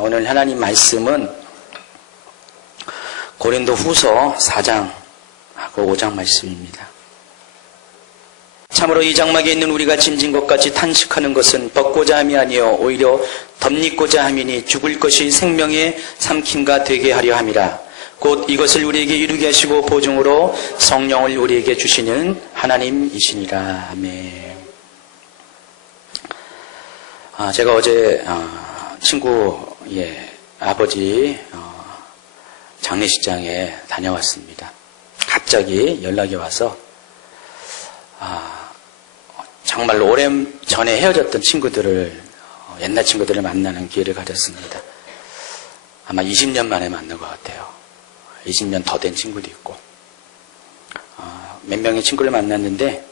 오늘 하나님 말씀은 고린도 후서 4장하고 5장 말씀입니다. 참으로 이 장막에 있는 우리가 짐진 것 같이 탄식하는 것은 벗고자 함이 아니요 오히려 덧입고자 함이니 죽을 것이 생명의 삼킴과 되게 하려 함이라. 곧 이것을 우리에게 이루게 하시고 보증으로 성령을 우리에게 주시는 하나님이시니라. 아멘. 제가 어제 친구의 아버지 장례식장에 다녀왔습니다. 갑자기 연락이 와서 정말로 오랜 전에 헤어졌던 친구들을 옛날 친구들을 만나는 기회를 가졌습니다. 아마 20년 만에 만난 것 같아요. 20년 더 된 친구도 있고 몇 명의 친구를 만났는데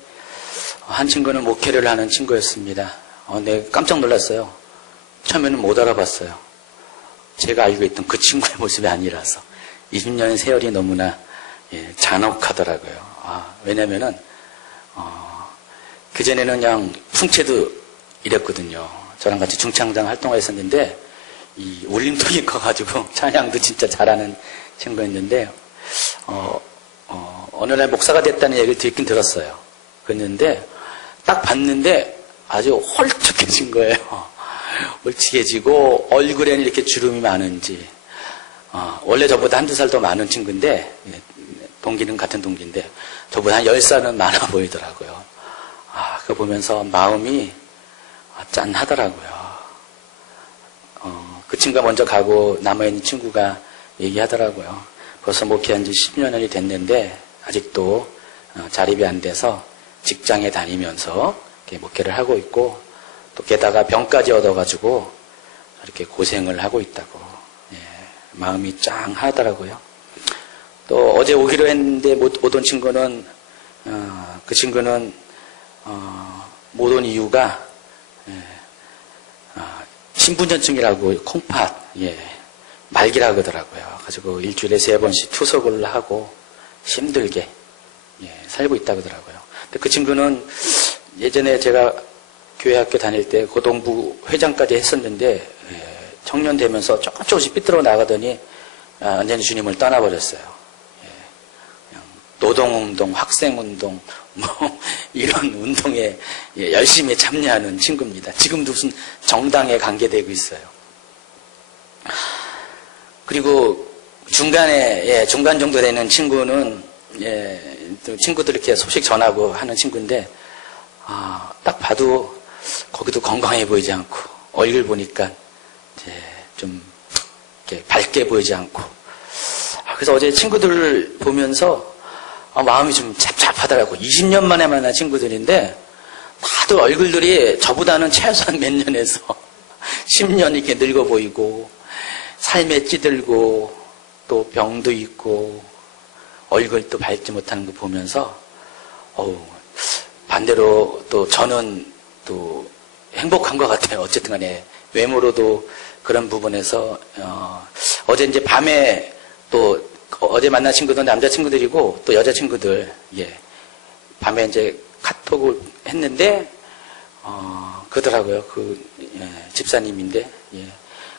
한 친구는 목회를 하는 친구였습니다. 내가 깜짝 놀랐어요. 처음에는 못 알아봤어요. 제가 알고 있던 그 친구의 모습이 아니라서 20년의 세월이 너무나 잔혹하더라고요. 왜냐면은 그전에는 그냥 풍채도 이랬거든요. 저랑 같이 중창장 활동을 했었는데 이 울림통이 커가지고 찬양도 진짜 잘하는 친구였는데 어느 날 목사가 됐다는 얘기를 듣긴 들었어요. 그랬는데 딱 봤는데 아주 홀쭉해진 거예요. 홀쭉해지고 얼굴에는 이렇게 주름이 많은지 원래 저보다 한두 살 더 많은 친구인데 동기는 같은 동기인데 저보다 한 10살은 많아 보이더라고요. 그거 보면서 마음이 짠하더라고요. 그 친구가 먼저 가고 남아있는 친구가 얘기하더라고요. 벌써 목회한 지 10년이 됐는데 아직도 자립이 안 돼서 직장에 다니면서 이렇게 목회를 하고 있고 또 게다가 병까지 얻어가지고 이렇게 고생을 하고 있다고. 마음이 짱하더라고요. 또 어제 오기로 했는데 못 오던 친구는 그 친구는 못 온 이유가 신분전증이라고 콩팥 말기라 그러더라고요. 가지고 일주일에 3번씩 투석을 하고 힘들게 살고 있다고 그러더라고요. 근데 그 친구는 예전에 제가 교회 학교 다닐 때 고동부 회장까지 했었는데 청년 되면서 조금씩 삐뚤어 나가더니 완전히 주님을 떠나버렸어요. 그냥 노동운동, 학생운동 이런 운동에 열심히 참여하는 친구입니다. 지금도 무슨 정당에 관계되고 있어요. 그리고 중간에 중간 정도 되는 친구는 친구들 이렇게 소식 전하고 하는 친구인데 딱 봐도 거기도 건강해 보이지 않고 얼굴 보니까 좀 이렇게 밝게 보이지 않고 그래서 어제 친구들을 보면서 마음이 좀 찹찹하더라고. 20년 만에 만난 친구들인데 다들 얼굴들이 저보다는 최소한 몇 년에서 10년 이렇게 늙어 보이고 삶에 찌들고 또 병도 있고 얼굴도 밝지 못하는 거 보면서 반대로 또 저는 또 행복한 것 같아요. 어쨌든 간에 외모로도 그런 부분에서 어제 이제 밤에 또 어제 만난 친구들은 남자 친구들이고 또 여자 친구들 밤에 이제 카톡을 했는데 그러더라고요. 집사님인데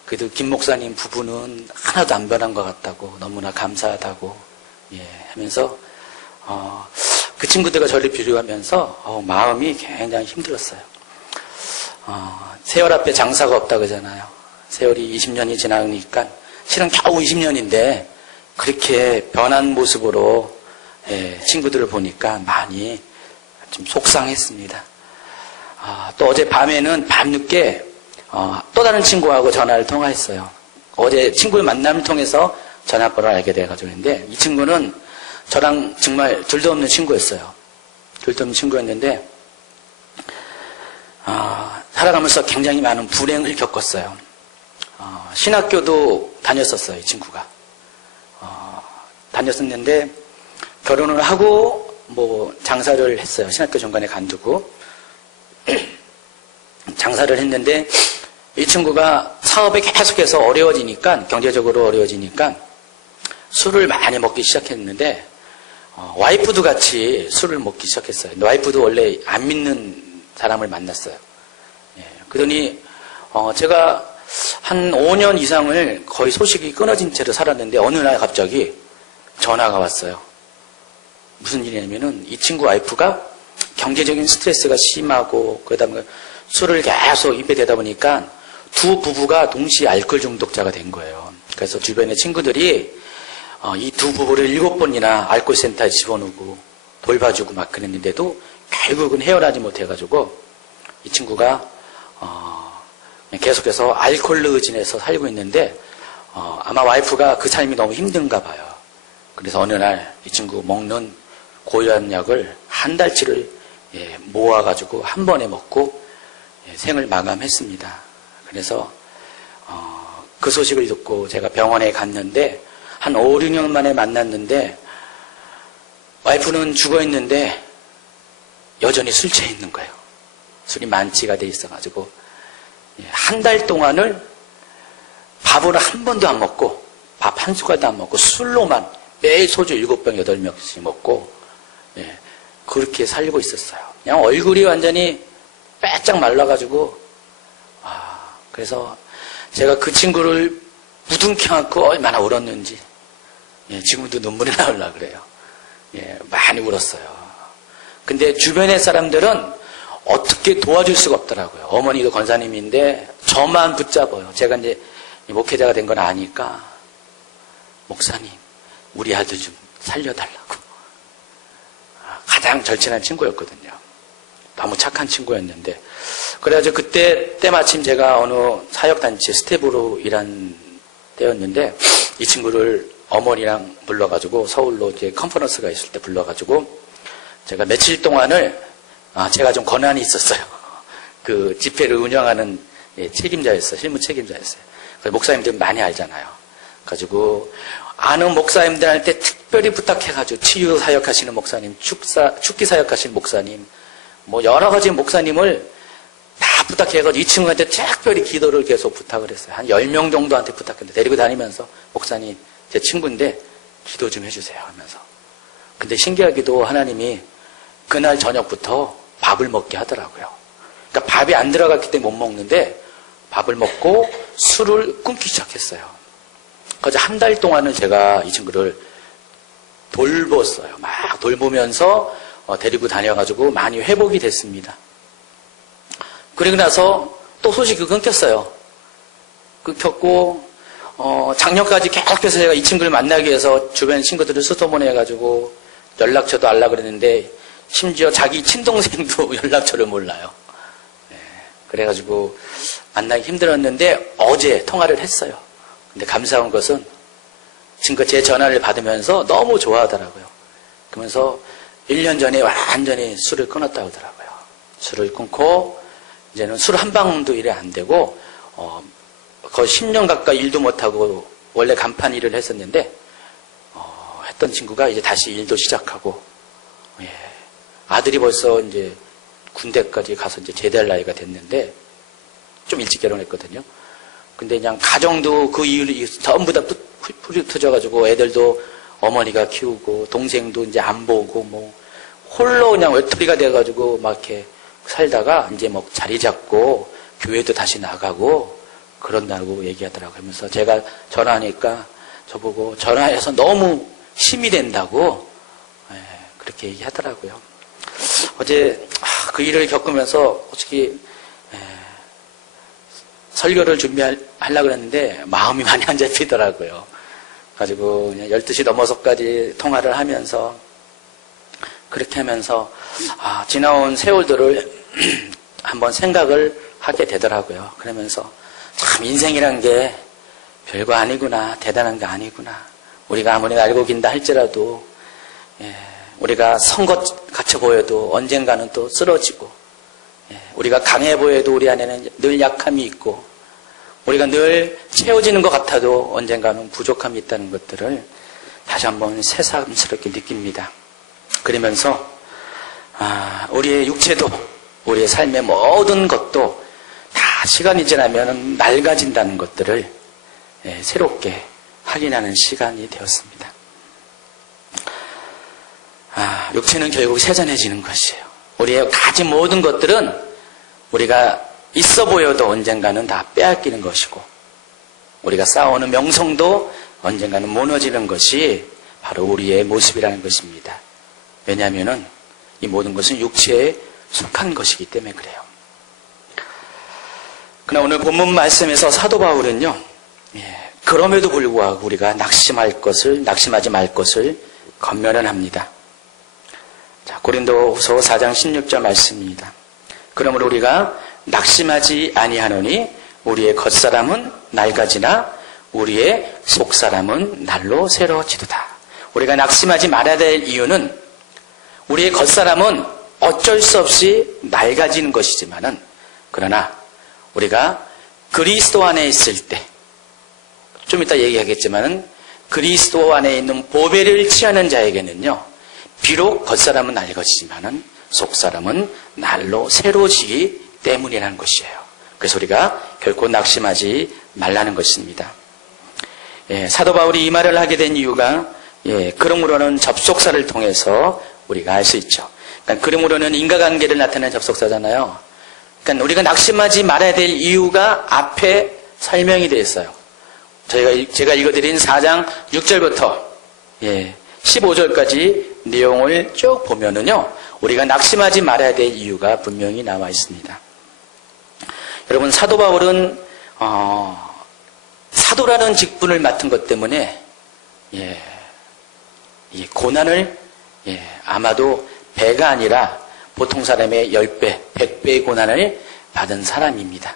그래도 김 목사님 부부는 하나도 안 변한 것 같다고 너무나 감사하다고 하면서 그 친구들과 저를 비교하면서 마음이 굉장히 힘들었어요. 세월 앞에 장사가 없다 그러잖아요. 세월이 20년이 지나니까 실은 겨우 20년인데 그렇게 변한 모습으로 친구들을 보니까 많이 좀 속상했습니다. 또 어제 밤에는 밤늦게 또 다른 친구하고 전화를 통화했어요. 어제 친구의 만남을 통해서 전화번호를 알게 돼가지고 했는데 이 친구는 저랑 정말 둘도 없는 친구였어요. 둘도 없는 친구였는데 살아가면서 굉장히 많은 불행을 겪었어요. 신학교도 다녔었어요. 이 친구가 다녔었는데 결혼을 하고 장사를 했어요. 신학교 중간에 간두고 장사를 했는데 이 친구가 사업에 계속해서 어려워지니까 경제적으로 어려워지니까 술을 많이 먹기 시작했는데 와이프도 같이 술을 먹기 시작했어요. 와이프도 원래 안 믿는 사람을 만났어요. 그러더니 제가 한 5년 이상을 거의 소식이 끊어진 채로 살았는데 어느 날 갑자기 전화가 왔어요. 무슨 일이냐면은 이 친구 와이프가 경제적인 스트레스가 심하고 그러다 술을 계속 입에 대다 보니까 두 부부가 동시에 알코올 중독자가 된 거예요. 그래서 주변의 친구들이 이 두 부부를 7번이나 알코올 센터에 집어넣고 돌봐주고 막 그랬는데도 결국은 헤어나지 못해가지고 이 친구가 계속해서 알코올로 의진해서 살고 있는데 아마 와이프가 그 삶이 너무 힘든가 봐요. 그래서 어느 날 이 친구 먹는 고혈압약을 한 달치를 모아가지고 한 번에 먹고 생을 마감했습니다. 그래서 그 소식을 듣고 제가 병원에 갔는데 한 5, 6년 만에 만났는데 와이프는 죽어있는데 여전히 술 취해 있는 거예요. 술이 만취가 돼 있어가지고 한 달 동안을 밥을 한 번도 안 먹고 밥 한 숟갈도 안 먹고 술로만 매일 소주 7병, 8병씩 먹고 그렇게 살고 있었어요. 그냥 얼굴이 완전히 빼짝 말라가지고 그래서 제가 그 친구를 부둥켜 안고 얼마나 울었는지 지금도 눈물이 나오려고 그래요. 많이 울었어요. 근데 주변의 사람들은 어떻게 도와줄 수가 없더라고요. 어머니도 권사님인데 저만 붙잡아요. 제가 이제 목회자가 된 건 아니까 목사님 우리 아들 좀 살려달라고. 가장 절친한 친구였거든요. 너무 착한 친구였는데 그래가지고 그때 때마침 제가 어느 사역단체 스텝으로 일한 때였는데 이 친구를 어머니랑 불러가지고 서울로 이제 컨퍼런스가 있을 때 불러가지고 제가 며칠 동안을 제가 좀 권한이 있었어요. 그 집회를 운영하는 책임자였어요. 실무 책임자였어요. 그래서 목사님들 많이 알잖아요. 가지고 아는 목사님들한테 특별히 부탁해가지고 치유 사역하시는 목사님, 축기 사역하시는 목사님, 뭐 여러 가지 목사님을 다 부탁해가지고 이 친구한테 특별히 기도를 계속 부탁을 했어요. 한 10명 정도한테 부탁했는데 데리고 다니면서 목사님 제 친구인데 기도 좀 해주세요 하면서. 근데 신기하게도 하나님이 그날 저녁부터 밥을 먹게 하더라고요. 그러니까 밥이 안 들어갔기 때문에 못 먹는데 밥을 먹고 술을 끊기 시작했어요. 그래서 한 달 동안은 제가 이 친구를 돌봤어요. 막 돌보면서 데리고 다녀가지고 많이 회복이 됐습니다. 그리고 나서 또 소식이 끊겼어요. 끊겼고 작년까지 계속해서 제가 이 친구를 만나기 위해서 주변 친구들을 수소문해가지고 연락처도 알라 그랬는데 심지어 자기 친동생도 연락처를 몰라요. 그래가지고 만나기 힘들었는데 어제 통화를 했어요. 근데 감사한 것은 친구가 제 전화를 받으면서 너무 좋아하더라고요. 그러면서 1년 전에 완전히 술을 끊었다고 하더라고요. 술을 끊고 이제는 술 한 방도 일이 안 되고 거의 10년 가까이 일도 못하고 원래 간판 일을 했었는데 했던 친구가 이제 다시 일도 시작하고 아들이 벌써 이제 군대까지 가서 이제 제대할 나이가 됐는데 좀 일찍 결혼했거든요. 근데 그냥 가정도 그 이유로 전부 다 풀이 터져가지고 애들도 어머니가 키우고 동생도 이제 안 보고 뭐 홀로 그냥 외톨이가 돼가지고 막 이렇게 살다가 이제 뭐 자리 잡고 교회도 다시 나가고 그런다고 얘기하더라고요. 그러면서 제가 전화하니까 저보고 전화해서 너무 힘이 된다고 그렇게 얘기하더라고요. 어제 그 일을 겪으면서 솔직히 설교를 준비하려고 했는데 마음이 많이 안 잡히더라고요. 가지고 12시 넘어서까지 통화를 하면서 그렇게 하면서 지나온 세월들을 한번 생각을 하게 되더라고요. 그러면서 참 인생이란 게 별거 아니구나, 대단한 게 아니구나. 우리가 아무리 날고 긴다 할지라도 우리가 선것 같이 보여도 언젠가는 또 쓰러지고 우리가 강해 보여도 우리 안에는 늘 약함이 있고 우리가 늘 채워지는 것 같아도 언젠가는 부족함이 있다는 것들을 다시 한번 새삼스럽게 느낍니다. 그러면서 우리의 육체도 우리의 삶의 모든 것도 다 시간이 지나면 낡아진다는 것들을 새롭게 확인하는 시간이 되었습니다. 육체는 결국 세잔해지는 것이에요. 우리의 가진 모든 것들은 우리가 있어 보여도 언젠가는 다 빼앗기는 것이고, 우리가 쌓아오는 명성도 언젠가는 무너지는 것이 바로 우리의 모습이라는 것입니다. 왜냐하면은 이 모든 것은 육체에 속한 것이기 때문에 그래요. 그러나 오늘 본문 말씀에서 사도 바울은요, 그럼에도 불구하고 우리가 낙심하지 말 것을 권면을 합니다. 자, 고린도후서 4장 16절 말씀입니다. 그러므로 우리가 낙심하지 아니하노니 우리의 겉사람은 낡아지나 우리의 속사람은 날로 새로워지도다. 우리가 낙심하지 말아야 될 이유는 우리의 겉사람은 어쩔 수 없이 낡아지는 것이지만은, 그러나 우리가 그리스도 안에 있을 때, 좀 이따 얘기하겠지만은 그리스도 안에 있는 보배를 취하는 자에게는요, 비록 겉사람은 낡아지지만은 속사람은 날로 새로워지기 때문이라는 것이에요. 그래서 우리가 결코 낙심하지 말라는 것입니다. 사도 바울이 이 말을 하게 된 이유가, 그러므로는 접속사를 통해서 우리가 알 수 있죠. 그러니까 그러므로는 인과관계를 나타내는 접속사잖아요. 그러니까 우리가 낙심하지 말아야 될 이유가 앞에 설명이 되어 있어요. 제가 읽어드린 4장 6절부터 15절까지 내용을 쭉 보면은요, 우리가 낙심하지 말아야 될 이유가 분명히 나와 있습니다. 여러분, 사도 바울은 사도라는 직분을 맡은 것 때문에 이 고난을 아마도 배가 아니라 보통 사람의 10배, 100배의 고난을 받은 사람입니다.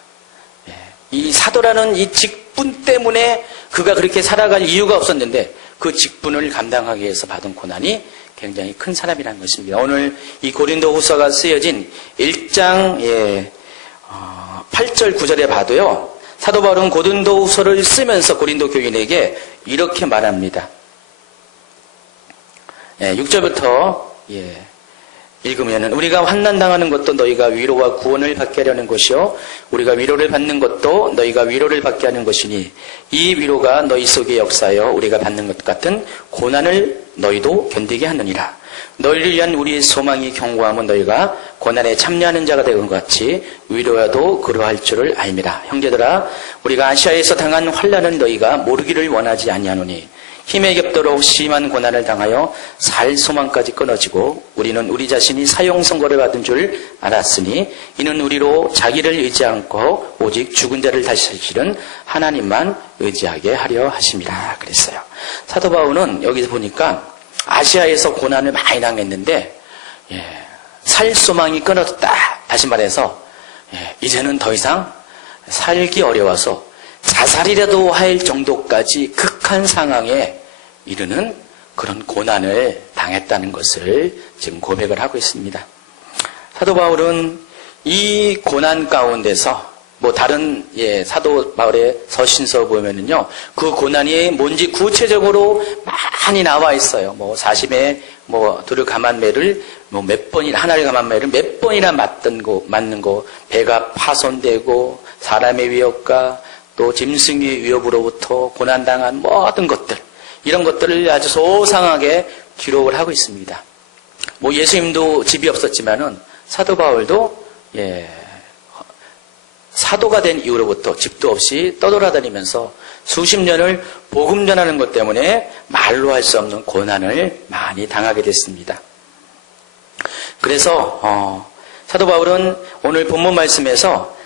이 사도라는 이 직분 때문에 그가 그렇게 살아갈 이유가 없었는데 그 직분을 감당하기 위해서 받은 고난이 굉장히 큰 사람이라는 것입니다. 오늘 이 고린도후서가 쓰여진 1장 8절 9절에 봐도요, 사도 바울은 고린도후서를 쓰면서 고린도 교인에게 이렇게 말합니다. 6절부터 읽으면은, 우리가 환난당하는 것도 너희가 위로와 구원을 받게 하려는 것이요, 우리가 위로를 받는 것도 너희가 위로를 받게 하는 것이니 이 위로가 너희 속에 역사하여 우리가 받는 것 같은 고난을 너희도 견디게 하느니라. 너희를 위한 우리의 소망이 견고함은 너희가 고난에 참여하는 자가 되는 것 같이 위로야도 그러할 줄을 알미라. 형제들아, 우리가 아시아에서 당한 환난은 너희가 모르기를 원하지 아니하노니 힘에 겹도록 심한 고난을 당하여 살 소망까지 끊어지고 우리는 우리 자신이 사형 선고를 받은 줄 알았으니 이는 우리로 자기를 의지 않고 오직 죽은 자를 다시 살리시는 하나님만 의지하게 하려 하심이라 그랬어요. 사도 바울은 여기서 보니까 아시아에서 고난을 많이 당했는데 살 소망이 끊어졌다. 다시 말해서 이제는 더 이상 살기 어려워서 자살이라도 할 정도까지 극한 상황에 이르는 그런 고난을 당했다는 것을 지금 고백을 하고 있습니다. 사도 바울은 이 고난 가운데서 다른 사도 바울의 서신서 보면은요, 그 고난이 뭔지 구체적으로 많이 나와 있어요. 40에 두루 가만매를 몇 번이나, 하나를 가만매를 몇 번이나 맞는 거, 배가 파손되고 사람의 위협과 또 짐승의 위협으로부터 고난당한 모든 것들, 이런 것들을 아주 소상하게 기록을 하고 있습니다. 예수님도 집이 없었지만은 사도 바울도 사도가 된 이후로부터 집도 없이 떠돌아다니면서 수십 년을 복음 전하는 것 때문에 말로 할 수 없는 고난을 많이 당하게 됐습니다. 그래서 사도 바울은 오늘 본문 말씀에서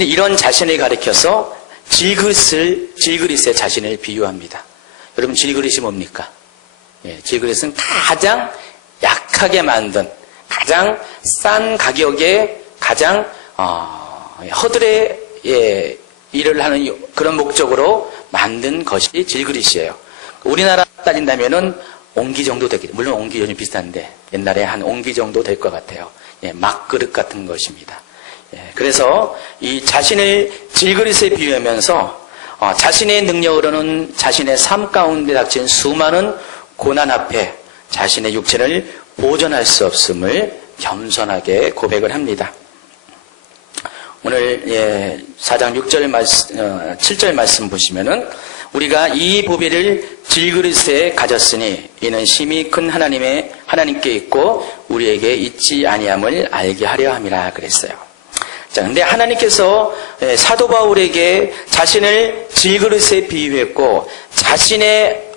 이런 자신을 가리켜서 질그릇의 자신을 비유합니다. 여러분, 질그릇이 뭡니까? 질그릇은 가장 약하게 만든, 가장 싼 가격에 가장 허들의 일을 하는 그런 목적으로 만든 것이 질그릇이에요. 우리나라 따진다면은 옹기 정도 되겠죠. 물론 옹기 요즘 비싼데 옛날에 한 옹기 정도 될 것 같아요. 막그릇 같은 것입니다. 그래서 이 자신을 질그릇에 비유하면서 자신의 능력으로는 자신의 삶 가운데 닥친 수많은 고난 앞에 자신의 육체를 보존할 수 없음을 겸손하게 고백을 합니다. 오늘 4장 7절 말씀 보시면은, 우리가 이 보배를 질그릇에 가졌으니 이는 심히 큰 하나님께 있고 우리에게 있지 아니함을 알게 하려 함이라 그랬어요. 자, 근데 하나님께서 사도 바울에게 자신을 질그릇에 비유했고 자신의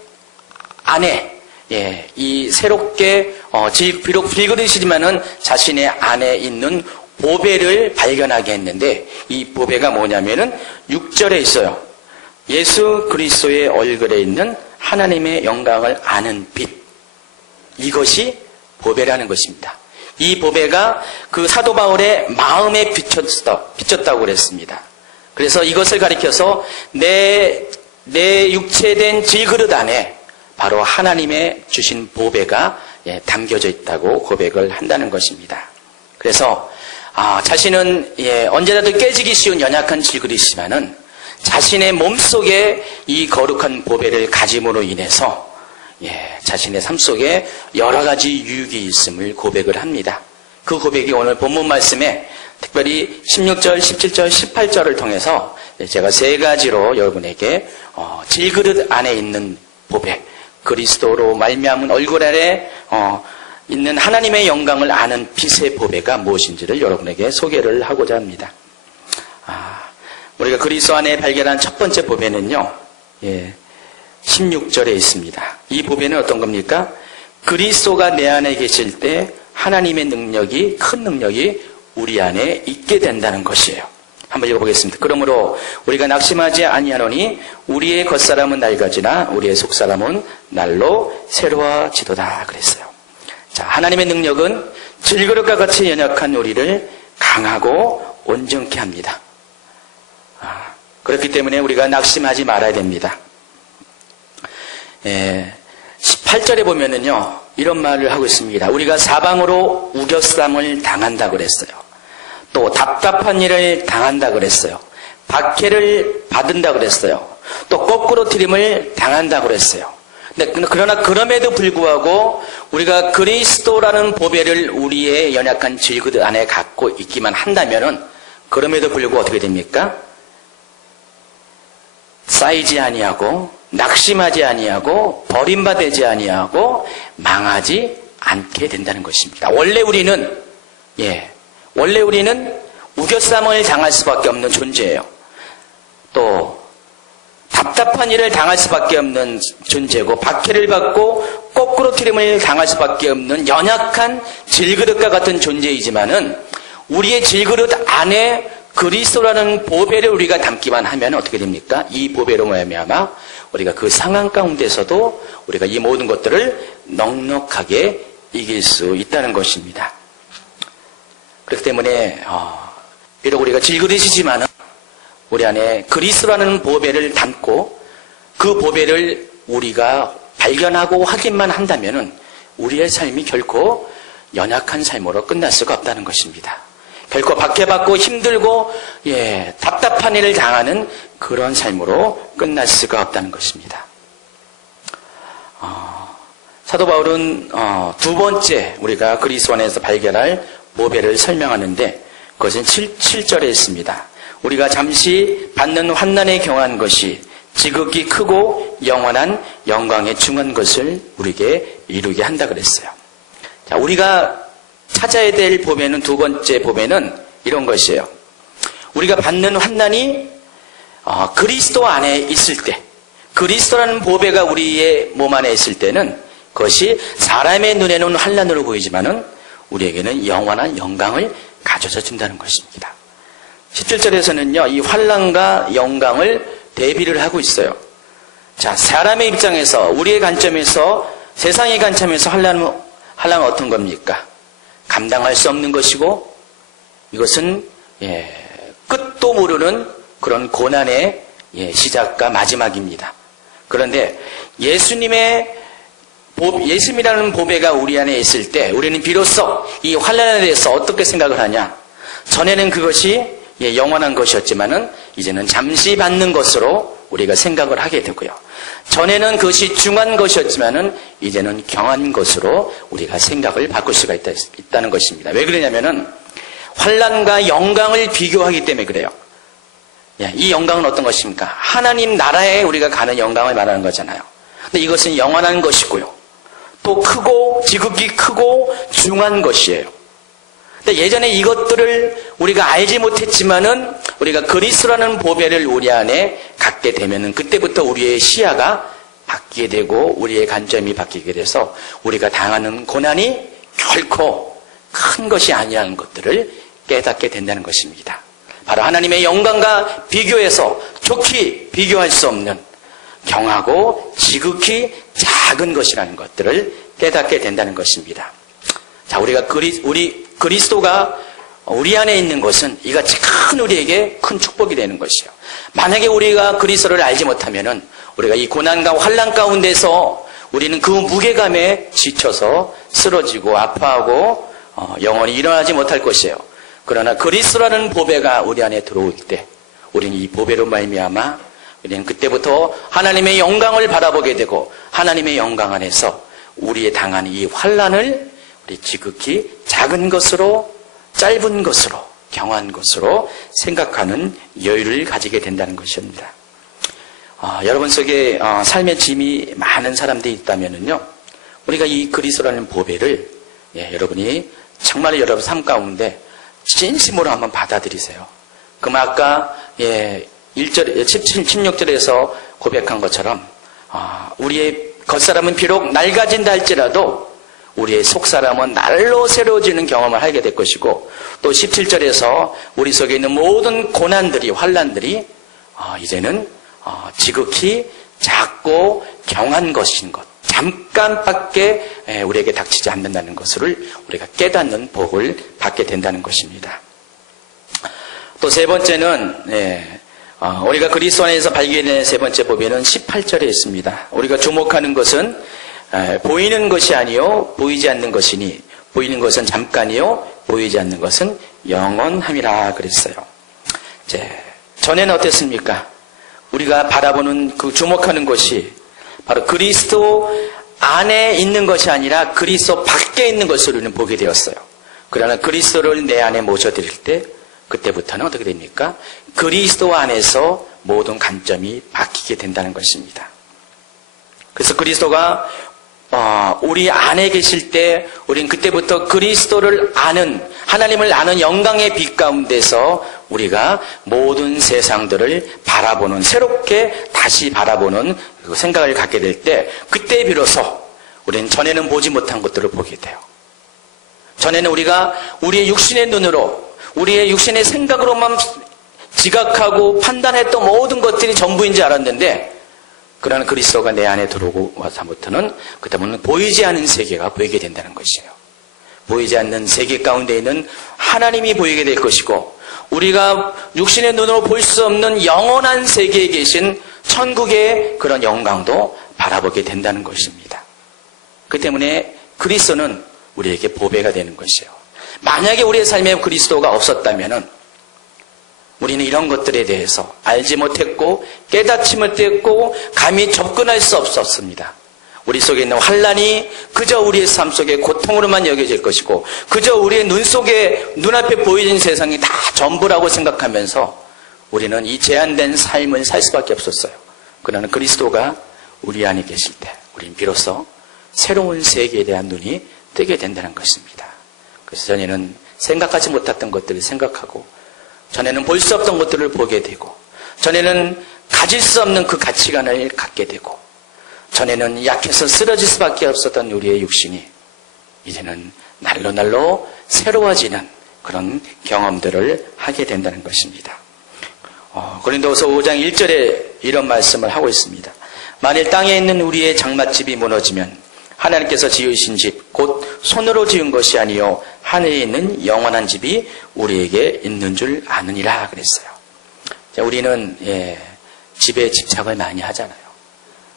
안에 이 새롭게 비록 질그릇이지만은 자신의 안에 있는 보배를 발견하게 했는데 이 보배가 뭐냐면은 6절에 있어요. 예수 그리스도의 얼굴에 있는 하나님의 영광을 아는 빛. 이것이 보배라는 것입니다. 이 보배가 그 사도 바울의 마음에 비쳤다고 그랬습니다. 그래서 이것을 가리켜서 내 육체된 질그릇 안에 바로 하나님의 주신 보배가 담겨져 있다고 고백을 한다는 것입니다. 그래서 자신은 언제라도 깨지기 쉬운 연약한 질그릇이지만은 자신의 몸속에 이 거룩한 보배를 가짐으로 인해서 자신의 삶 속에 여러 가지 유익이 있음을 고백을 합니다. 그 고백이 오늘 본문 말씀에 특별히 16절, 17절, 18절을 통해서 제가 세 가지로 여러분에게 질그릇 안에 있는 보배, 그리스도로 말미암은 얼굴 아래 있는 하나님의 영광을 아는 빛의 보배가 무엇인지를 여러분에게 소개를 하고자 합니다. 우리가 그리스도 안에 발견한 첫 번째 보배는요, 16절에 있습니다. 이 보배는 어떤 겁니까? 그리스도가 내 안에 계실 때 하나님의 능력이, 큰 능력이 우리 안에 있게 된다는 것이에요. 한번 읽어보겠습니다. 그러므로 우리가 낙심하지 아니하노니 우리의 겉사람은 낡아지나 우리의 속사람은 날로 새로워지도다 그랬어요. 자, 하나님의 능력은 질그릇과 같이 연약한 우리를 강하고 온전케 합니다. 그렇기 때문에 우리가 낙심하지 말아야 됩니다. 18절에 보면은요, 이런 말을 하고 있습니다. 우리가 사방으로 우겨쌈을 당한다 그랬어요. 또 답답한 일을 당한다 그랬어요. 박해를 받는다 그랬어요. 또 거꾸로 트림을 당한다 그랬어요. 그러나 그럼에도 불구하고 우리가 그리스도라는 보배를 우리의 연약한 질그릇 안에 갖고 있기만 한다면은 그럼에도 불구하고 어떻게 됩니까? 쌓이지 아니하고 낙심하지 아니하고 버림받지 아니하고 망하지 않게 된다는 것입니다. 원래 우리는 우겨쌈을 당할 수밖에 없는 존재예요. 또 답답한 일을 당할 수밖에 없는 존재고 박해를 받고 거꾸로 트림을 당할 수밖에 없는 연약한 질그릇과 같은 존재이지만은 우리의 질그릇 안에 그리스도라는 보배를 우리가 담기만 하면 어떻게 됩니까? 이 보배로 말미암아 우리가 그 상황 가운데서도 우리가 이 모든 것들을 넉넉하게 이길 수 있다는 것입니다. 그렇기 때문에 비록 우리가 질그릇이지만은 우리 안에 그리스도라는 보배를 담고 그 보배를 우리가 발견하고 확인만 한다면은 우리의 삶이 결코 연약한 삶으로 끝날 수가 없다는 것입니다. 결코 박해받고 힘들고 답답한 일을 당하는 그런 삶으로 끝날 수가 없다는 것입니다. 사도 바울은 두 번째 우리가 그리스도 안에서 발견할 보배를 설명하는데 그것은 7절에 있습니다. 우리가 잠시 받는 환난에 경한 것이 지극히 크고 영원한 영광에 중한 것을 우리에게 이루게 한다 그랬어요. 자, 우리가 찾아야 될 보배는 두 번째 보배는 이런 것이에요. 우리가 받는 환난이 그리스도 안에 있을 때, 그리스도라는 보배가 우리의 몸 안에 있을 때는 그것이 사람의 눈에는 환난으로 보이지만은 우리에게는 영원한 영광을 가져다 준다는 것입니다. 17절에서는요, 이 환난과 영광을 대비를 하고 있어요. 자, 사람의 입장에서, 우리의 관점에서, 세상의 관점에서 환난은 어떤 겁니까? 감당할 수 없는 것이고, 이것은 끝도 모르는 그런 고난의 시작과 마지막입니다. 그런데 예수님이라는 보배가 우리 안에 있을 때 우리는 비로소 이 환난에 대해서 어떻게 생각을 하냐? 전에는 그것이 영원한 것이었지만은 이제는 잠시 받는 것으로 우리가 생각을 하게 되고요. 전에는 그것이 중한 것이었지만은 이제는 경한 것으로 우리가 생각을 바꿀 수가 있다는 것입니다. 왜 그러냐면은 환난과 영광을 비교하기 때문에 그래요. 이 영광은 어떤 것입니까? 하나님 나라에 우리가 가는 영광을 말하는 거잖아요. 근데 이것은 영원한 것이고요. 또 크고 지극히 크고 중한 것이에요. 근데 예전에 이것들을 우리가 알지 못했지만은 우리가 그리스도라는 보배를 우리 안에 갖게 되면은 그때부터 우리의 시야가 바뀌게 되고 우리의 관점이 바뀌게 돼서 우리가 당하는 고난이 결코 큰 것이 아니라는 것들을 깨닫게 된다는 것입니다. 바로 하나님의 영광과 비교해서 좋게 비교할 수 없는 경하고 지극히 작은 것이라는 것들을 깨닫게 된다는 것입니다. 자, 우리 그리스도가 우리 안에 있는 것은 이같이 큰 우리에게 큰 축복이 되는 것이요. 만약에 우리가 그리스도를 알지 못하면은 우리가 이 고난과 환난 가운데서 우리는 그 무게감에 지쳐서 쓰러지고 아파하고 영원히 일어나지 못할 것이에요. 그러나 그리스도라는 보배가 우리 안에 들어올 때 우리는 이 보배로 말미암아 우리는 그때부터 하나님의 영광을 바라보게 되고 하나님의 영광 안에서 우리의 당한 이 환난을 우리 지극히 작은 것으로 짧은 것으로 경한 것으로 생각하는 여유를 가지게 된다는 것입니다. 여러분 속에 삶의 짐이 많은 사람들이 있다면요, 우리가 이 그리스도라는 보배를 여러분이 정말 여러분 삶 가운데 진심으로 한번 받아들이세요. 그럼 아까 16절에서 고백한 것처럼 우리의 겉사람은 비록 낡아진다 할지라도 우리의 속사람은 날로 새로워지는 경험을 하게 될 것이고, 또 17절에서 우리 속에 있는 모든 고난들이 환난들이 이제는 지극히 작고 경한 것인 것, 잠깐밖에 우리에게 닥치지 않는다는 것을 우리가 깨닫는 복을 받게 된다는 것입니다. 또 세 번째는 우리가 그리스도 안에서 발견된 세 번째 보배는 18절에 있습니다. 우리가 주목하는 것은 보이는 것이 아니요 보이지 않는 것이니 보이는 것은 잠깐이요 보이지 않는 것은 영원함이라 그랬어요. 전에는 어땠습니까? 우리가 바라보는 그 주목하는 것이 바로 그리스도 안에 있는 것이 아니라 그리스도 밖에 있는 것을 우리는 보게 되었어요. 그러나 그리스도를 내 안에 모셔드릴 때 그때부터는 어떻게 됩니까? 그리스도 안에서 모든 관점이 바뀌게 된다는 것입니다. 그래서 그리스도가 우리 안에 계실 때 우리는 그때부터 그리스도를 아는, 하나님을 아는 영광의 빛 가운데서 우리가 모든 세상들을 바라보는, 새롭게 다시 바라보는 생각을 갖게 될 때 그때 비로소 우리는 전에는 보지 못한 것들을 보게 돼요. 전에는 우리가 우리의 육신의 눈으로, 우리의 육신의 생각으로만 지각하고 판단했던 모든 것들이 전부인 줄 알았는데, 그러나 그리스도가 내 안에 들어오고 와서부터는 그다음은 보이지 않는 세계가 보이게 된다는 것이에요. 보이지 않는 세계 가운데 있는 하나님이 보이게 될 것이고, 우리가 육신의 눈으로 볼 수 없는 영원한 세계에 계신 천국의 그런 영광도 바라보게 된다는 것입니다. 그 때문에 그리스도는 우리에게 보배가 되는 것이에요. 만약에 우리의 삶에 그리스도가 없었다면은 우리는 이런 것들에 대해서 알지 못했고 깨닫지 못했고 감히 접근할 수 없었습니다. 우리 속에 있는 환난이 그저 우리의 삶 속에 고통으로만 여겨질 것이고, 그저 우리의 눈앞에 보이는 세상이 다 전부라고 생각하면서 우리는 이 제한된 삶을 살 수밖에 없었어요. 그러나 그리스도가 우리 안에 계실 때 우리는 비로소 새로운 세계에 대한 눈이 뜨게 된다는 것입니다. 그래서 전에는 생각하지 못했던 것들을 생각하고, 전에는 볼 수 없던 것들을 보게 되고, 전에는 가질 수 없는 그 가치관을 갖게 되고, 전에는 약해서 쓰러질 수밖에 없었던 우리의 육신이 이제는 날로 새로워지는 그런 경험들을 하게 된다는 것입니다. 고린도후서 5장 1절에 이런 말씀을 하고 있습니다. 만일 땅에 있는 우리의 장막집이 무너지면 하나님께서 지으신 집, 곧 손으로 지은 것이 아니요 하늘에 있는 영원한 집이 우리에게 있는 줄 아느니라 그랬어요. 자, 우리는 집에 집착을 많이 하잖아요.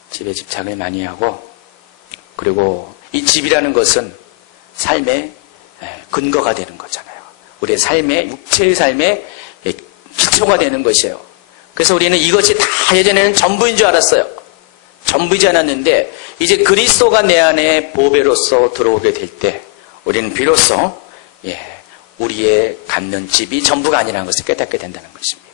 집에 집착을 많이 하고, 그리고 이 집이라는 것은 삶의 근거가 되는 거잖아요. 우리의 삶의, 육체의 삶의 기초가 되는 것이에요. 그래서 우리는 이것이 다 예전에는 전부인 줄 알았어요. 전부이지 않았는데 이제 그리스도가 내 안에 보배로서 들어오게 될 때 우리는 비로소 우리의 갖는 집이 전부가 아니라는 것을 깨닫게 된다는 것입니다.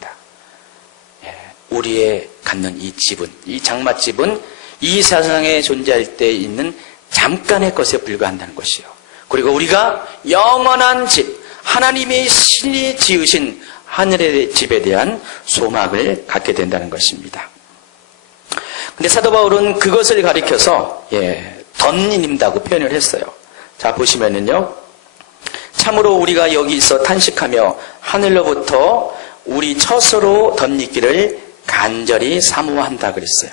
우리의 갖는 이 집은, 이 장막집은 이 세상에 존재할 때 있는 잠깐의 것에 불과한다는 것이요. 그리고 우리가 영원한 집, 하나님의 신이 지으신 하늘의 집에 대한 소망을 갖게 된다는 것입니다. 근데 사도 바울은 그것을 가리켜서 덧입는다고 표현을 했어요. 자, 보시면은요. 참으로 우리가 여기서 탄식하며 하늘로부터 우리 처소로 덧입기를 간절히 사모한다 그랬어요.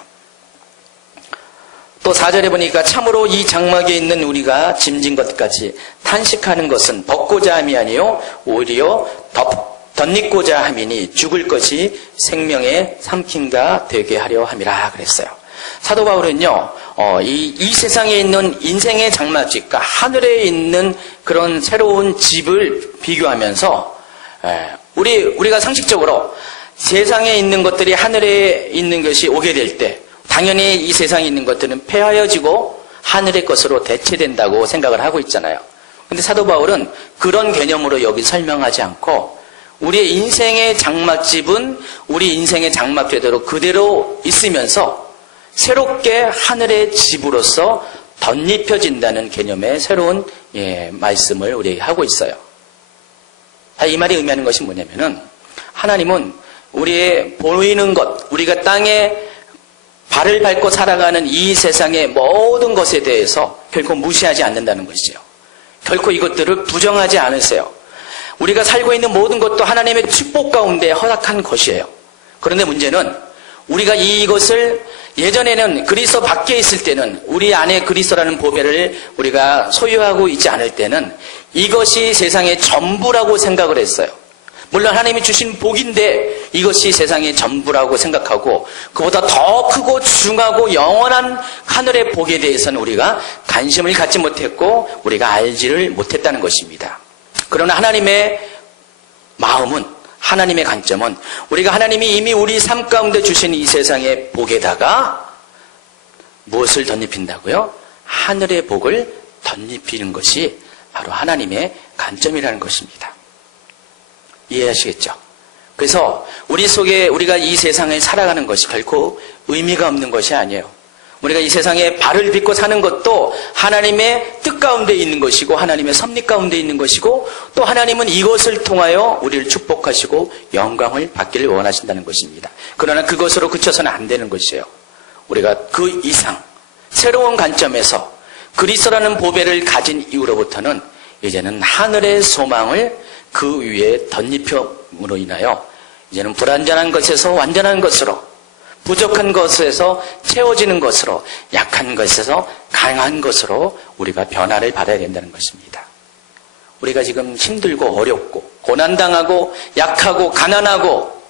또 4절에 보니까 참으로 이 장막에 있는 우리가 짐진 것까지 탄식하는 것은 벗고자 함이 아니요 오히려 덧입고자 함이니 죽을 것이 생명의 삼킨가 되게 하려 함이라 그랬어요. 사도 바울은요, 이 세상에 있는 인생의 장막집과 하늘에 있는 그런 새로운 집을 비교하면서 우리가 상식적으로 세상에 있는 것들이 하늘에 있는 것이 오게 될 때 당연히 이 세상에 있는 것들은 폐하여지고 하늘의 것으로 대체된다고 생각을 하고 있잖아요. 근데 사도 바울은 그런 개념으로 여기 설명하지 않고 우리의 인생의 장막집은 우리 인생의 장막되대로 그대로 있으면서 새롭게 하늘의 집으로서 덧입혀진다는 개념의 새로운 말씀을 우리에게 하고 있어요. 이 말이 의미하는 것이 뭐냐면은 하나님은 우리의 보이는 것, 우리가 땅에 발을 밟고 살아가는 이 세상의 모든 것에 대해서 결코 무시하지 않는다는 것이죠. 결코 이것들을 부정하지 않으세요. 우리가 살고 있는 모든 것도 하나님의 축복 가운데 허락한 것이에요. 그런데 문제는 우리가 이것을 예전에는 그리스도 밖에 있을 때는 우리 안에 그리스도라는 보배를 우리가 소유하고 있지 않을 때는 이것이 세상의 전부라고 생각을 했어요. 물론 하나님이 주신 복인데 이것이 세상의 전부라고 생각하고 그보다 더 크고 중하고 영원한 하늘의 복에 대해서는 우리가 관심을 갖지 못했고 우리가 알지를 못했다는 것입니다. 그러나 하나님의 마음은, 하나님의 관점은 우리가 하나님이 이미 우리 삶 가운데 주신 이 세상의 복에다가 무엇을 덧입힌다고요? 하늘의 복을 덧입히는 것이 바로 하나님의 관점이라는 것입니다. 이해하시겠죠? 그래서 우리 속에 우리가 이 세상을 살아가는 것이 결코 의미가 없는 것이 아니에요. 우리가 이 세상에 발을 딛고 사는 것도 하나님의 뜻 가운데 있는 것이고 하나님의 섭리 가운데 있는 것이고 또 하나님은 이것을 통하여 우리를 축복하시고 영광을 받기를 원하신다는 것입니다. 그러나 그것으로 그쳐서는 안 되는 것이에요. 우리가 그 이상 새로운 관점에서 그리스도라는 보배를 가진 이후로부터는 이제는 하늘의 소망을 그 위에 덧입힘으로 인하여 이제는 불완전한 것에서 완전한 것으로, 부족한 것에서 채워지는 것으로, 약한 것에서 강한 것으로 우리가 변화를 받아야 된다는 것입니다. 우리가 지금 힘들고 어렵고 고난당하고 약하고 가난하고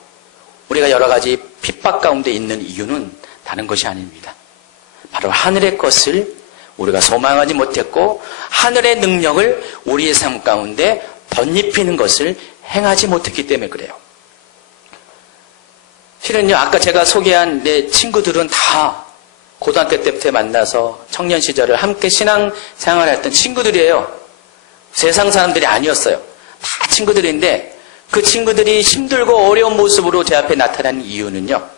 우리가 여러 가지 핍박 가운데 있는 이유는 다른 것이 아닙니다. 바로 하늘의 것을 우리가 소망하지 못했고 하늘의 능력을 우리의 삶 가운데 덧입히는 것을 행하지 못했기 때문에 그래요. 실은요, 아까 제가 소개한 내 친구들은 다 고등학교 때부터 만나서 청년 시절을 함께 신앙 생활을 했던 친구들이에요. 세상 사람들이 아니었어요. 다 친구들인데 그 친구들이 힘들고 어려운 모습으로 제 앞에 나타나는 이유는요,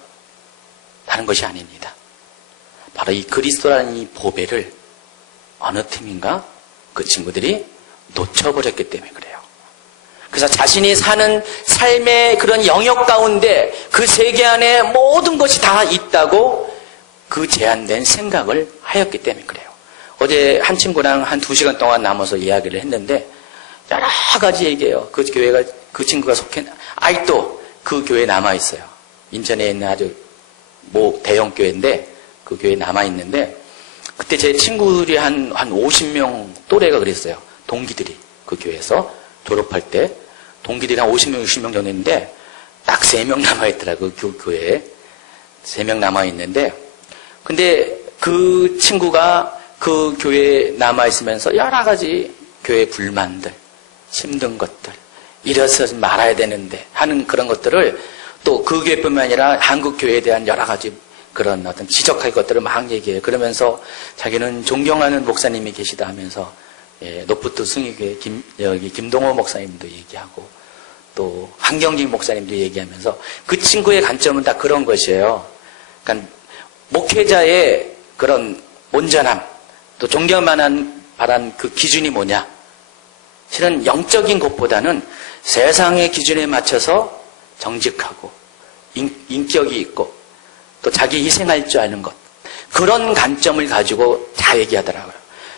다른 것이 아닙니다. 바로 이 그리스도라는 이 보배를 어느 틈인가 그 친구들이 놓쳐버렸기 때문에 그래요. 그래서 자신이 사는 삶의 그런 영역 가운데 그 세계 안에 모든 것이 다 있다고 그 제한된 생각을 하였기 때문에 그래요. 어제 한 친구랑 한 2시간 동안 남아서 이야기를 했는데 여러 가지 얘기해요. 그 교회가, 그 친구가 아직도 그 교회에 남아있어요. 인천에 있는 아주 대형 교회인데 그 교회에 남아있는데 그때 제 친구들이 한 50명 또래가 그랬어요. 동기들이 그 교회에서 졸업할 때 동기들이 한 50명, 60명 정도 있는데 딱 3명 남아있더라고요. 그 교회에 3명 남아있는데 근데 그 친구가 그 교회에 남아있으면서 여러 가지 교회 불만들, 힘든 것들, 이래서 말아야 되는데 하는 그런 것들을 또 그 교회뿐만 아니라 한국 교회에 대한 여러 가지 그런 어떤 지적할 것들을 막 얘기해요. 그러면서 자기는 존경하는 목사님이 계시다 하면서 노프트 승희교회 김동호 목사님도 얘기하고 또 한경직 목사님도 얘기하면서 그 친구의 관점은 다 그런 것이에요. 그러니까 목회자의 그런 온전함 또 존경만한 바란 그 기준이 뭐냐? 실은 영적인 것보다는 세상의 기준에 맞춰서 정직하고 인격이 있고 또 자기 희생할 줄 아는 것, 그런 관점을 가지고 다 얘기하더라고요.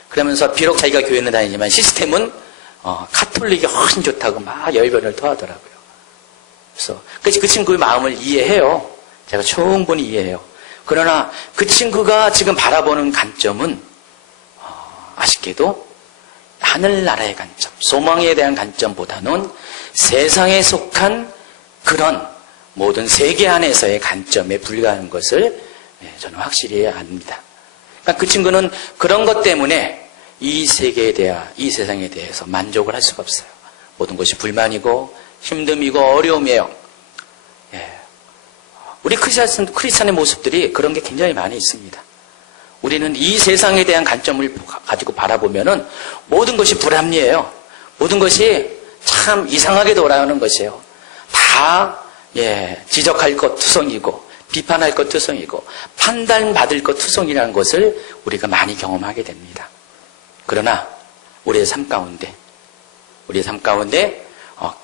그러면서 비록 자기가 교회는 다니지만 시스템은 카톨릭이 훨씬 좋다고 막 열변을 토하더라고요. 그래서 그 친구의 마음을 이해해요. 제가 충분히 이해해요. 그러나 그 친구가 지금 바라보는 관점은 아쉽게도 하늘나라의 관점, 소망에 대한 관점보다는 세상에 속한 그런 모든 세계 안에서의 관점에 불과한 것을 저는 확실히 압니다. 그러니까 그 친구는 그런 것 때문에 이 세계에 대해, 이 세상에 대해서 만족을 할 수가 없어요. 모든 것이 불만이고 힘듦이고 어려움이에요. 우리 크리스찬의 모습들이 그런 게 굉장히 많이 있습니다. 우리는 이 세상에 대한 관점을 가지고 바라보면은 모든 것이 불합리해요. 모든 것이 참 이상하게 돌아오는 것이에요. 다 지적할 것 투성이고 비판할 것 투성이고 판단받을 것 투성이라는 것을 우리가 많이 경험하게 됩니다. 그러나 우리의 삶 가운데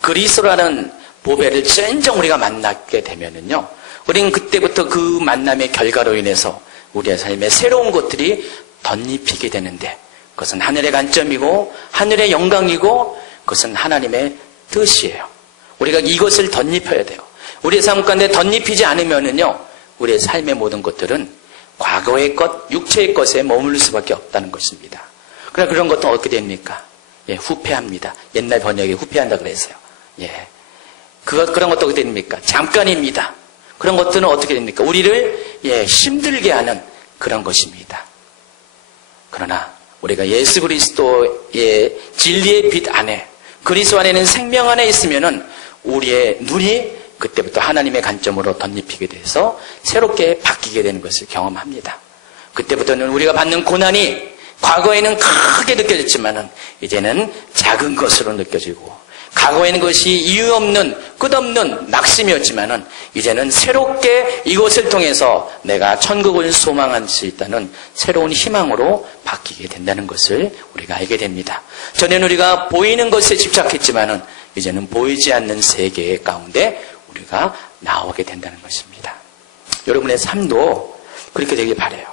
그리스도라는 보배를 진정 우리가 만나게 되면은요, 우리는 그때부터 그 만남의 결과로 인해서 우리의 삶에 새로운 것들이 덧입히게 되는데, 그것은 하늘의 관점이고 하늘의 영광이고 그것은 하나님의 뜻이에요. 우리가 이것을 덧입혀야 돼요. 우리의 삶 가운데 덧입히지 않으면은요, 우리의 삶의 모든 것들은 과거의 것, 육체의 것에 머무를 수밖에 없다는 것입니다. 그러나 그런 것도 어떻게 됩니까? 후패합니다. 옛날 번역에 후패한다 그랬어요. 그런 것도 어떻게 됩니까? 잠깐입니다. 그런 것들은 어떻게 됩니까? 우리를 힘들게 하는 그런 것입니다. 그러나 우리가 예수 그리스도의 진리의 빛 안에, 그리스도 안에는 생명 안에 있으면은 우리의 눈이 그때부터 하나님의 관점으로 덧입히게 돼서 새롭게 바뀌게 되는 것을 경험합니다. 그때부터는 우리가 받는 고난이 과거에는 크게 느껴졌지만은 이제는 작은 것으로 느껴지고, 과거에는 그것이 이유 없는 끝없는 낙심이었지만은 이제는 새롭게 이것을 통해서 내가 천국을 소망할 수 있다는 새로운 희망으로 바뀌게 된다는 것을 우리가 알게 됩니다. 전에는 우리가 보이는 것에 집착했지만은 이제는 보이지 않는 세계 가운데 우리가 나오게 된다는 것입니다. 여러분의 삶도 그렇게 되길 바라요.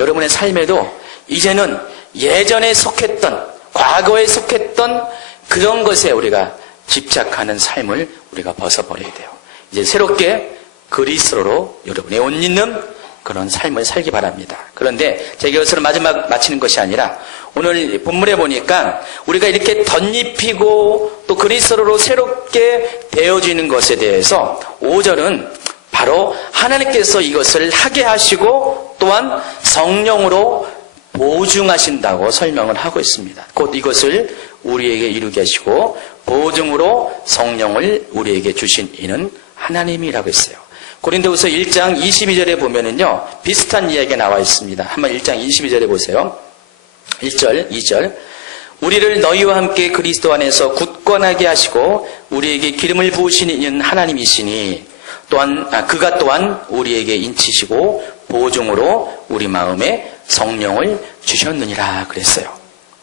여러분의 삶에도 이제는 예전에 속했던, 과거에 속했던 그런 것에 우리가 집착하는 삶을 우리가 벗어버려야 돼요. 이제 새롭게 그리스도로 여러분의 옷 입는 그런 삶을 살기 바랍니다. 그런데 제가 이것으로 마지막 마치는 것이 아니라 오늘 본문에 보니까 우리가 이렇게 덧입히고 또 그리스도로 새롭게 되어지는 것에 대해서 5절은 바로 하나님께서 이것을 하게 하시고 또한 성령으로 보증하신다고 설명을 하고 있습니다. 곧 이것을 우리에게 이루게 하시고 보증으로 성령을 우리에게 주신 이는 하나님이라고 했어요. 고린도후서 1장 22절에 보면은요, 비슷한 이야기가 나와 있습니다. 한번 1장 22절에 보세요. 1절, 2절. 우리를 너희와 함께 그리스도 안에서 굳건하게 하시고 우리에게 기름을 부으신 이는 하나님이시니 또한 그가 또한 우리에게 인치시고 보증으로 우리 마음에 성령을 주셨느니라 그랬어요.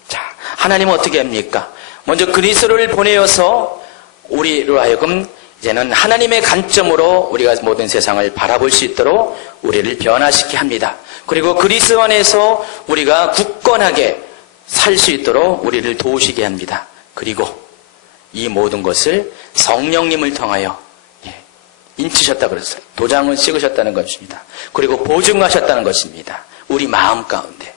자, 하나님은 어떻게 합니까? 먼저 그리스도를 보내어서 우리로 하여금 이제는 하나님의 관점으로 우리가 모든 세상을 바라볼 수 있도록 우리를 변화시키게 합니다. 그리고 그리스도 안에서 우리가 굳건하게 살 수 있도록 우리를 도우시게 합니다. 그리고 이 모든 것을 성령님을 통하여 인치셨다 그랬어요. 도장을 찍으셨다는 것입니다. 그리고 보증하셨다는 것입니다. 우리 마음 가운데.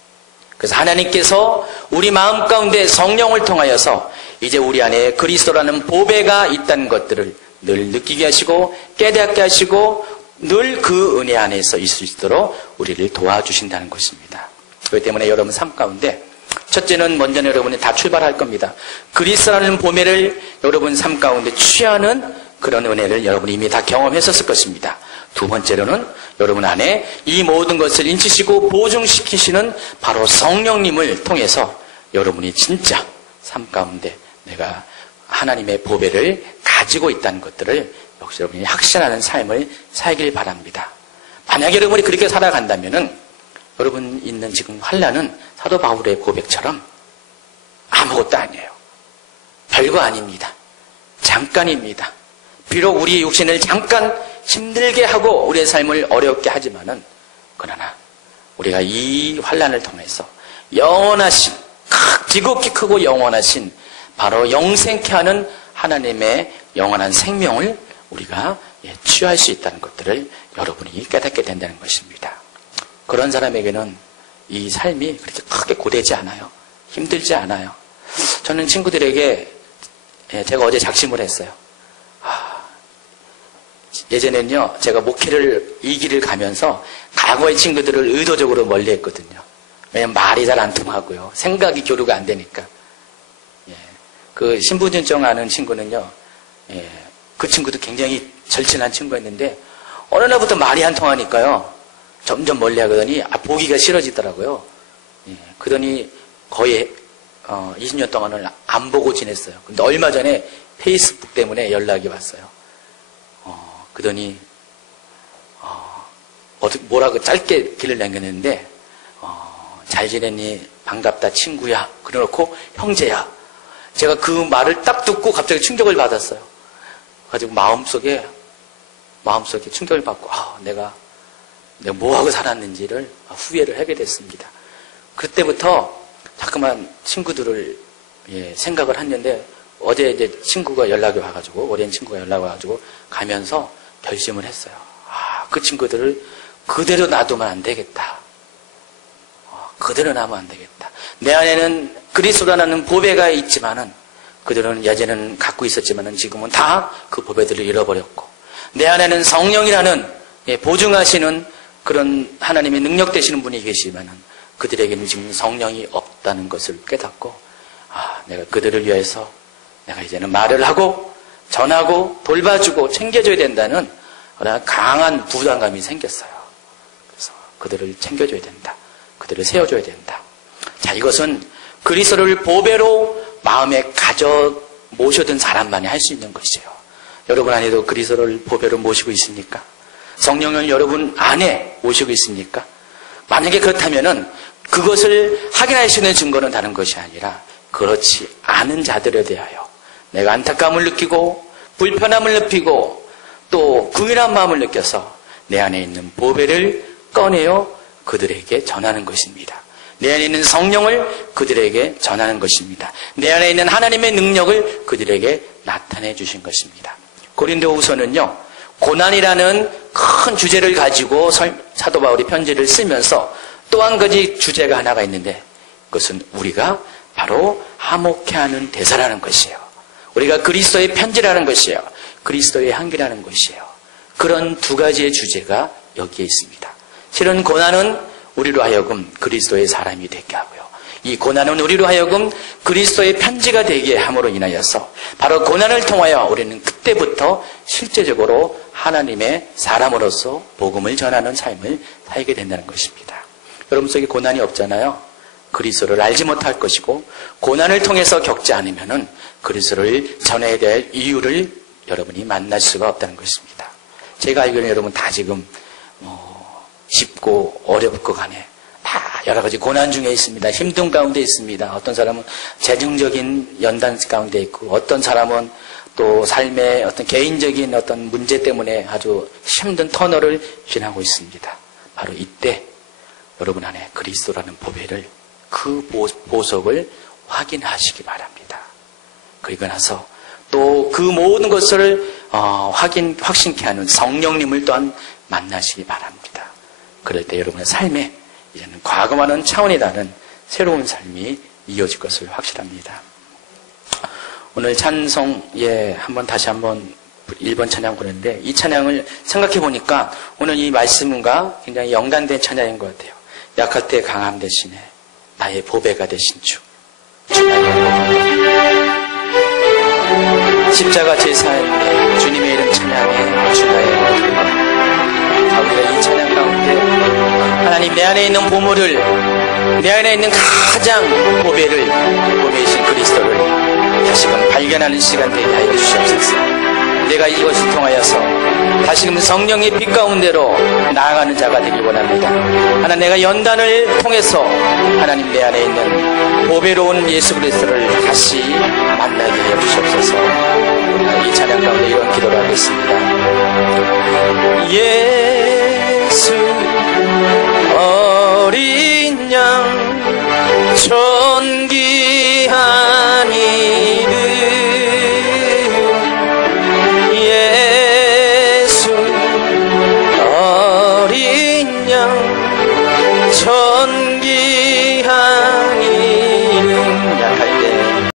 그래서 하나님께서 우리 마음 가운데 성령을 통하여서 이제 우리 안에 그리스도라는 보배가 있다는 것들을 늘 느끼게 하시고 깨닫게 하시고 늘 그 은혜 안에서 있을 수 있도록 우리를 도와주신다는 것입니다. 그렇기 때문에 여러분 삶 가운데 첫째는 먼저 여러분이 다 출발할 겁니다. 그리스도라는 보배를 여러분 삶 가운데 취하는 그런 은혜를 여러분이 이미 다 경험했었을 것입니다. 두 번째로는 여러분 안에 이 모든 것을 인치시고 보증시키시는 바로 성령님을 통해서 여러분이 진짜 삶 가운데 내가 하나님의 보배를 가지고 있다는 것들을 역시 여러분이 확신하는 삶을 살길 바랍니다. 만약 여러분이 그렇게 살아간다면은 여러분 있는 지금 환난은 사도 바울의 고백처럼 아무것도 아니에요. 별거 아닙니다. 잠깐입니다. 비록 우리의 육신을 잠깐 힘들게 하고 우리의 삶을 어렵게 하지만은, 그러나 우리가 이 환난을 통해서 영원하신, 지극히 크고 영원하신 바로 영생케 하는 하나님의 영원한 생명을 우리가 취할 수 있다는 것들을 여러분이 깨닫게 된다는 것입니다. 그런 사람에게는 이 삶이 그렇게 크게 고되지 않아요. 힘들지 않아요. 저는 친구들에게, 제가 어제 작심을 했어요. 예전에는요, 제가 목회를 이 길을 가면서 과거의 친구들을 의도적으로 멀리 했거든요. 왜냐면 말이 잘 안 통하고요. 생각이 교류가 안 되니까. 그 신분증 아는 친구는요, 그 친구도 굉장히 절친한 친구였는데, 어느 날부터 말이 안 통하니까요, 점점 멀리 하더니, 보기가 싫어지더라고요. 그러더니 거의 20년 동안을 안 보고 지냈어요. 근데 얼마 전에 페이스북 때문에 연락이 왔어요. 그러더니 뭐라고 짧게 길을 남겼는데, 잘 지냈니? 반갑다 친구야. 그래놓고 형제야. 제가 그 말을 딱 듣고 갑자기 충격을 받았어요. 가지고 마음속에 충격을 받고, 내가 뭐하고 살았는지를 후회를 하게 됐습니다. 그때부터 자꾸만 친구들을 생각을 했는데, 어제 이제 친구가 연락이 와가지고, 오랜 친구가 연락이 와가지고 가면서 결심을 했어요. 그 친구들을 그대로 놔두면 안 되겠다. 그대로 놔두면 안 되겠다. 내 안에는 그리스도라는 보배가 있지만은, 그들은 예전에는 갖고 있었지만은 지금은 다 그 보배들을 잃어버렸고, 내 안에는 성령이라는 보증하시는 그런 하나님의 능력 되시는 분이 계시지만은 그들에게는 지금 성령이 없다는 것을 깨닫고, 내가 그들을 위해서 내가 이제는 말을 하고 전하고 돌봐주고 챙겨줘야 된다는 강한 부담감이 생겼어요. 그래서 그들을 챙겨줘야 된다. 그들을 세워줘야 된다. 자, 이것은 그리스도를 보배로 마음에 가져 모셔둔 사람만이 할 수 있는 것이에요. 여러분 안에도 그리스도를 보배로 모시고 있습니까? 성령을 여러분 안에 모시고 있습니까? 만약에 그렇다면은 그것을 확인할 수 있는 증거는 다른 것이 아니라, 그렇지 않은 자들에 대하여 내가 안타까움을 느끼고 불편함을 느끼고 또 구인한 마음을 느껴서 내 안에 있는 보배를 꺼내어 그들에게 전하는 것입니다. 내 안에 있는 성령을 그들에게 전하는 것입니다. 내 안에 있는 하나님의 능력을 그들에게 나타내 주신 것입니다. 고린도후서는요, 고난이라는 큰 주제를 가지고 사도 바울이 편지를 쓰면서 또 한 가지 주제가 하나가 있는데, 그것은 우리가 바로 화목해하는 대사라는 것이에요. 우리가 그리스도의 편지라는 것이에요. 그리스도의 향기라는 것이에요. 그런 두 가지의 주제가 여기에 있습니다. 실은 고난은 우리로 하여금 그리스도의 사람이 되게 하고요, 이 고난은 우리로 하여금 그리스도의 편지가 되게 함으로 인하여서 바로 고난을 통하여 우리는 그때부터 실제적으로 하나님의 사람으로서 복음을 전하는 삶을 살게 된다는 것입니다. 여러분 속에 고난이 없잖아요. 그리스도를 알지 못할 것이고, 고난을 통해서 겪지 않으면은 그리스도를 전해야 될 이유를 여러분이 만날 수가 없다는 것입니다. 제가 알기로는 여러분 다 지금 쉽고 어렵고 간에 다 여러 가지 고난 중에 있습니다. 힘든 가운데 있습니다. 어떤 사람은 재정적인 연단 가운데 있고, 어떤 사람은 또 삶의 어떤 개인적인 어떤 문제 때문에 아주 힘든 터널을 지나고 있습니다. 바로 이때 여러분 안에 그리스도라는 보배를, 그 보석을 확인하시기 바랍니다. 그리고 나서 또 그 모든 것을 확신케 하는 성령님을 또한 만나시기 바랍니다. 그럴 때 여러분의 삶에 이제는 과거와는 차원이 다른 새로운 삶이 이어질 것을 확실합니다. 오늘 찬송에 다시 한번 1번 찬양 부르는데, 이 찬양을 생각해 보니까 오늘 이 말씀과 굉장히 연관된 찬양인 것 같아요. 약할 때 강함 대신에 나의 보배가 되신 주. 십자가 제사인데 주님의 이름 찬양해 주나의 모든 우리가 이 찬양 가운데 하나님 내 안에 있는 보물을, 내 안에 있는 가장 보배를, 보배이신 그리스도를 다시금 발견하는 시간 되게 하여 주시옵소서. 내가 이것을 통하여서 다시금 성령의 빛 가운데로 나아가는 자가 되길 원합니다. 하나님, 내가 연단을 통해서 하나님 내 안에 있는 보배로운 예수 그리스도를 다시 만나게 해 주시옵소서. 이 찬양 가운데 이런 기도를 하겠습니다. 예수